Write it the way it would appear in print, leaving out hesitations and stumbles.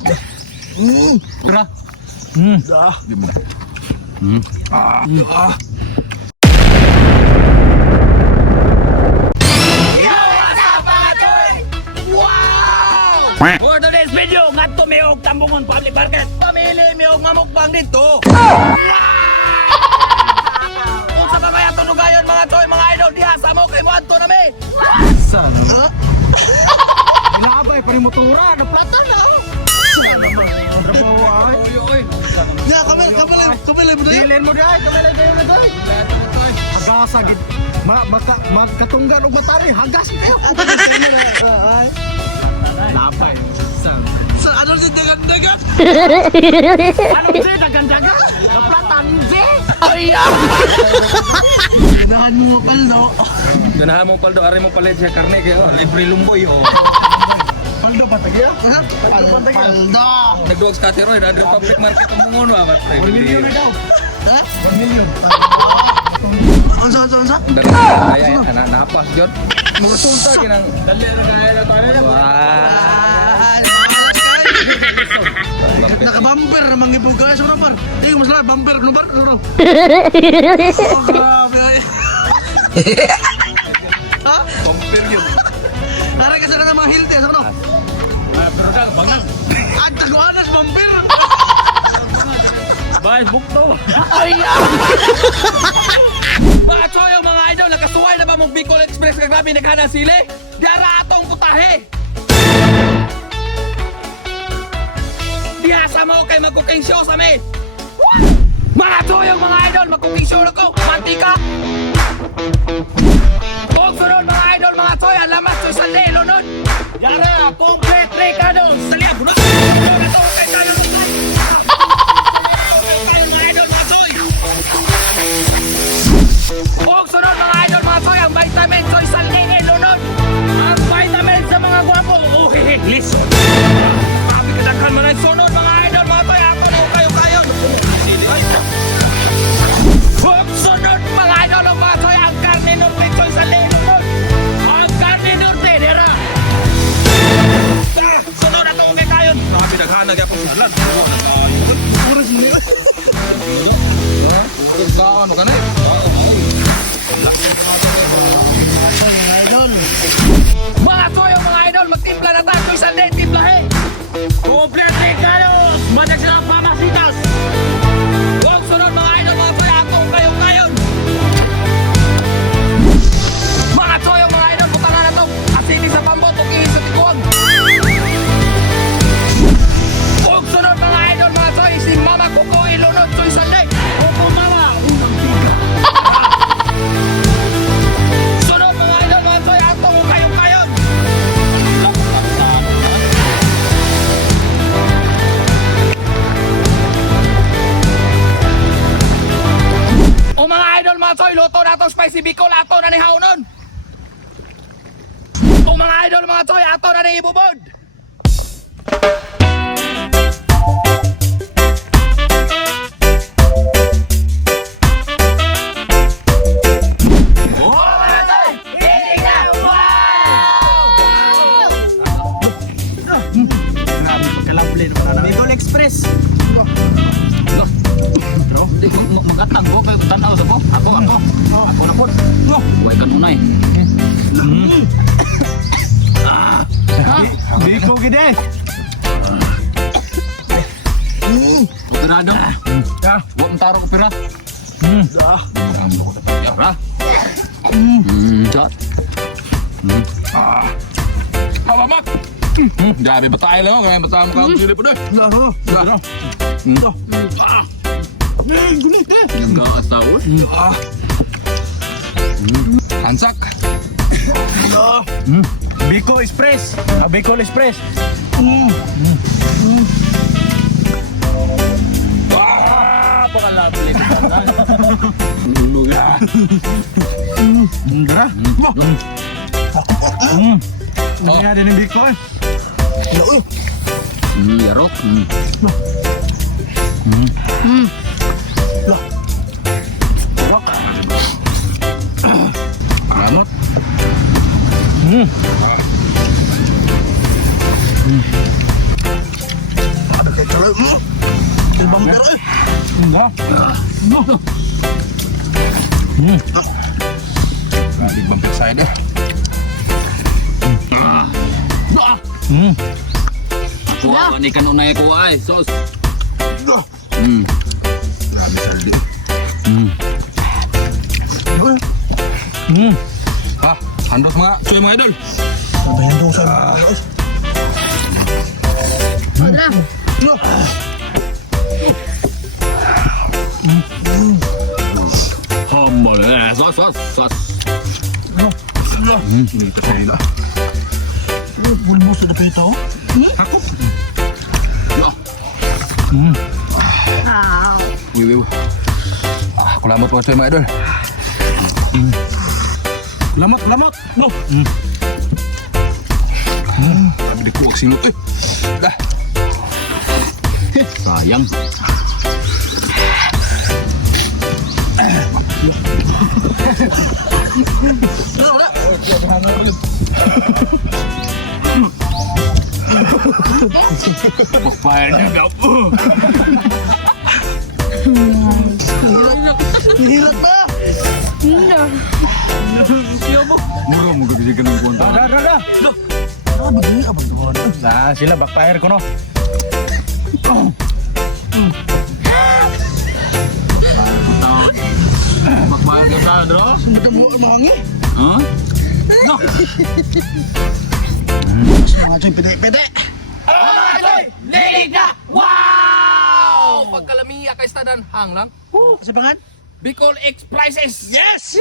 Tara. Dah. For today's video, ngadto mi og Tambungon Public Market. Pamili mi og mamukbang dito. Unsa ka kaya tunugayon mga choy, mga idol diha sa mo kay moadto na mi. Sana. Ilabay pa rin motora, naplatan na ako. Sana naman. Trabaho ay. Oy. Ya, kamilay mo dahil. Dilin mo dahil, kamilay kayo na dahil. Hagas agad. Magkatunggan o matari, hagas kayo. Labay. Sa ano si dagan-dagan? Anong si dagan-dagan? Naplatan si. Ay! Ganahan mo paldo. Ganahan mo paldo, ari mo palit siya karne kayo. Libre lumboy oh. Paldo ba tagya? Paldo. Nagduwag sa Kateroy, Andrew Public Market ang mungon wa. 1 million na daw. Ha? 1 million. Unsa? Ay, napas jud. Musulta ginang dali ra kaya na tayo. Naka-bumper namang ibuga sa par. Di mo sala bumper no bar. Ha? Compare yun. Ara ka sa mga hilte sa no. Pero dang bangang. At taguanas bumper. Bye, bukto. Ay! Mga choy, mga idol, nakasuway na ba mong Bicol Express ka grabe naghana sili? Diara atong putahe. Diha sa mo kay mag-cooking show sa amin. Mga choy, mga idol, mag-cooking show na ko. Mantika. Huwag sunod mga idol, mga choy, alamat choy sa lelo nun. Diara, complete recado. Saliya, bunot. Ito, kay tayo. Huwag sunod mga idol, mga choy, ang vitamin choy sa lelo nun. Ang vitamin sa mga guwapo. Listen. Sabi kadaghan mo na sunod mga idol, mga choy, ako na kayo. Huwag sunod mga idol, mga choy, ang karne norte choy sa lelo nun. Ang karne norte, dira. Sunod na ito, okay kayo. Sabi daghan na gyapon salan. Puro siya. Ano ka na eh? Mga choy, mga idol, magtimpla na tayo sa day, timplahe. Complete kayo. Madag silang pamasitas. Huwag sunod mga idol, mga choy, ako kayo. Mga choy, mga idol, butangan na ito. Asini sa pambot, ukihin sa tikuwag. Huwag sunod mga idol, mga choy, si Mama Kuko ilunod, choy sa day. Kuko Mama. Sunod mga idol, mga choy, ako kayo. O mga idol, mga choy, luto na itong spicy Bicol, ato na ni Haunon. O mga idol, mga choy, ato na ni Ibubod. Bicol Express. Magatang ko kayo tanaw sa ko. Ako na po. Huwag ka muna eh. Bicol gide. Ganado. Huwag mong taro ko pira. Yara. Jat. Mamak. Dami ba tayo lang? Kaya ba tayo makakang sili po doon? Laro. Gulit eh. Hanggang asawa. Hansak. Bicol Express. Bicol Express. Pakalapit. Dara. Ano nga din yung Bicol? Yarok. Salamat. Ibang pero eh. Big bumpet side eh. Kuha ni kan unay kuha ay sos. Grabe saldi. Ah, handok mga cuy mga idol. Sabayan daw sa Humble eh, sos. Ini kasi na. Bulmo sa napita oh. Ako. Wiw. Kulamat po cuy mga idol. Lamat. No. Sabi di kuwag sinot eh. Dah. Sayang. Pagpayan niya daw. Hihilat na. Mura mo gagawin ka ng kuwanta. Ada. Begini abang tuan. Nah, sila backfire ko no. Pagpayan ka sa bro. Sudah mau mangi. Hah? No. Mga coy pede. Lilig na! Wow! Pagkalami kay stadan hang lang. Kasi pangan? Bicol X prices. Yes!